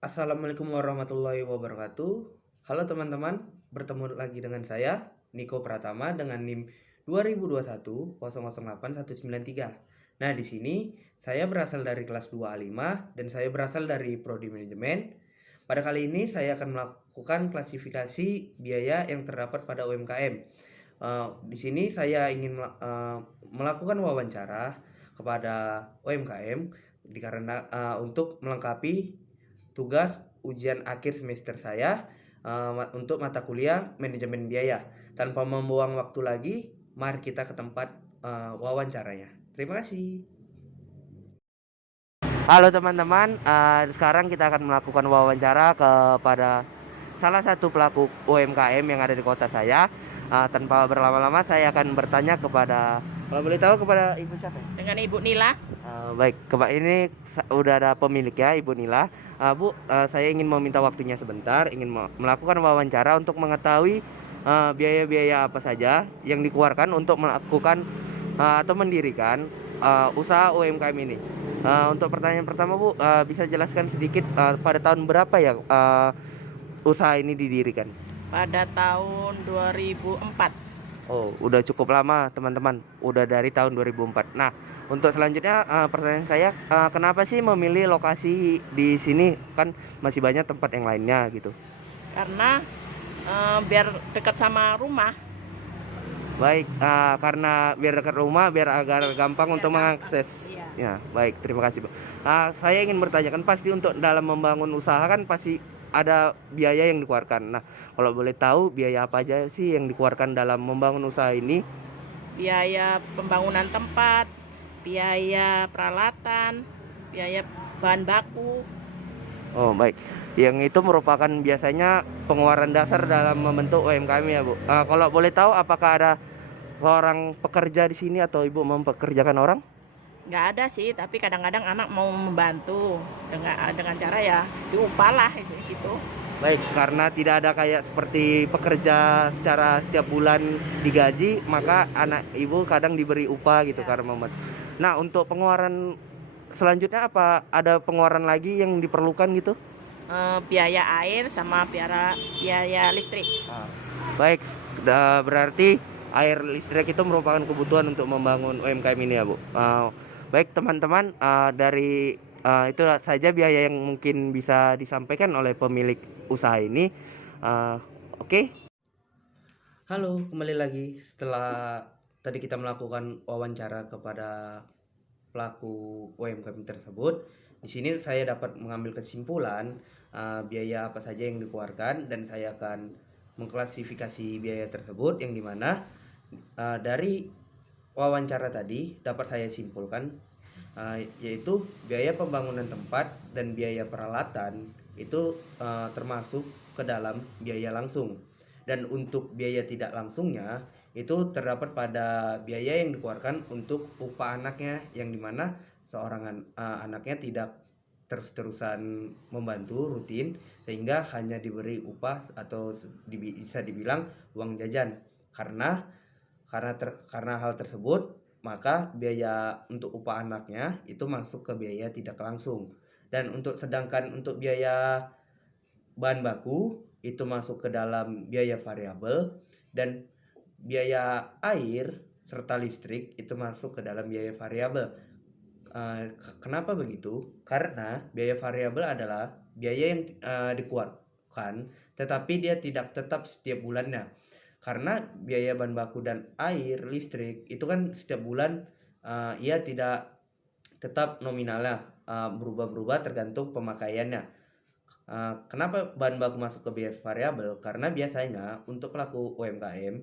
Assalamualaikum warahmatullahi wabarakatuh. Halo teman-teman, bertemu lagi dengan saya Niko Pratama dengan NIM 2021 008193. Nah, di sini saya berasal dari kelas 2A5 dan saya berasal dari prodi manajemen. Pada kali ini saya akan melakukan klasifikasi biaya yang terdapat pada UMKM. Di sini saya ingin melakukan wawancara kepada UMKM untuk melengkapi tugas ujian akhir semester saya untuk mata kuliah manajemen biaya. Tanpa membuang waktu lagi, mari kita ke tempat wawancaranya. Terima kasih. Halo teman-teman, sekarang kita akan melakukan wawancara kepada salah satu pelaku UMKM yang ada di kota saya. Tanpa berlama-lama, saya akan bertanya kepada, kalau boleh tahu, kepada Ibu siapa? Dengan Ibu Nila. Baik, ini udah ada pemilik ya, Ibu Nila. Bu, saya ingin meminta waktunya sebentar, ingin melakukan wawancara untuk mengetahui biaya-biaya apa saja yang dikeluarkan untuk melakukan atau mendirikan usaha UMKM ini. Untuk pertanyaan pertama, Bu, bisa jelaskan sedikit pada tahun berapa ya usaha ini didirikan? Pada tahun 2004. Oh, udah cukup lama teman-teman, udah dari tahun 2004. Nah, untuk selanjutnya pertanyaan saya, kenapa sih memilih lokasi di sini? Kan masih banyak tempat yang lainnya gitu. Karena biar dekat sama rumah. Baik, karena biar dekat rumah, biar agar gampang untuk mengakses. Iya. Ya, baik, terima kasih, Pak. Saya ingin bertanyakan, pasti untuk dalam membangun usaha kan pasti ada biaya yang dikeluarkan. Nah, kalau boleh tahu biaya apa aja sih yang dikeluarkan dalam membangun usaha ini? Biaya pembangunan tempat, biaya peralatan, biaya bahan baku. Oh, baik. Yang itu merupakan biasanya pengeluaran dasar dalam membentuk UMKM ya, Bu. Kalau boleh tahu, apakah ada orang pekerja di sini atau Ibu mempekerjakan orang? Nggak ada sih, tapi kadang-kadang anak mau membantu dengan cara ya diupah lah gitu. Baik, karena tidak ada kayak seperti pekerja secara setiap bulan digaji, maka anak Ibu kadang diberi upah gitu Ya. karena membantu. Nah, untuk pengeluaran selanjutnya apa? Ada pengeluaran lagi yang diperlukan gitu? Biaya air sama biaya listrik. Baik, berarti air listrik itu merupakan kebutuhan untuk membangun UMKM ini ya, Bu. Baik teman-teman, dari itu saja biaya yang mungkin bisa disampaikan oleh pemilik usaha ini. Oke. Halo, kembali lagi setelah tadi kita melakukan wawancara kepada pelaku UMKM tersebut. Di sini saya dapat mengambil kesimpulan biaya apa saja yang dikeluarkan, dan saya akan mengklasifikasi biaya tersebut yang dimana dari wawancara tadi dapat saya simpulkan yaitu biaya pembangunan tempat dan biaya peralatan itu termasuk ke dalam biaya langsung, dan untuk biaya tidak langsungnya itu terdapat pada biaya yang dikeluarkan untuk upah anaknya, yang dimana seorang anaknya tidak terus-terusan membantu rutin sehingga hanya diberi upah atau bisa dibilang uang jajan. Karena hal tersebut, maka biaya untuk upah anaknya itu masuk ke biaya tidak langsung. Dan sedangkan untuk biaya bahan baku itu masuk ke dalam biaya variabel, dan biaya air serta listrik itu masuk ke dalam biaya variabel. Kenapa begitu? Karena biaya variabel adalah biaya yang dikeluarkan tetapi dia tidak tetap setiap bulannya. Karena biaya bahan baku dan air listrik itu kan setiap bulan ia tidak tetap nominalnya, berubah-berubah tergantung pemakaiannya. Kenapa bahan baku masuk ke biaya variabel? Karena biasanya untuk pelaku UMKM,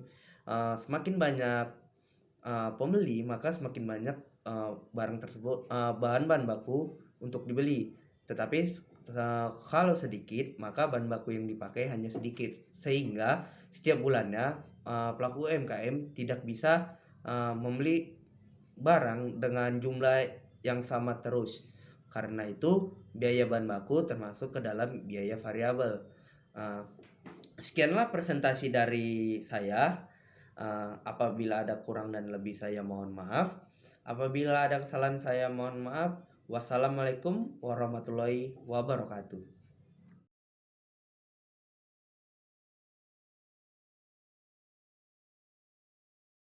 semakin banyak pembeli, maka semakin banyak barang tersebut, bahan-bahan baku untuk dibeli. Tetapi kalau sedikit, maka bahan baku yang dipakai hanya sedikit, sehingga setiap bulannya pelaku UMKM tidak bisa membeli barang dengan jumlah yang sama terus. Karena itu biaya bahan baku termasuk ke dalam biaya variabel. Sekianlah presentasi dari saya. Apabila ada kurang dan lebih, saya mohon maaf. Apabila ada kesalahan, saya mohon maaf. Wassalamualaikum warahmatullahi wabarakatuh.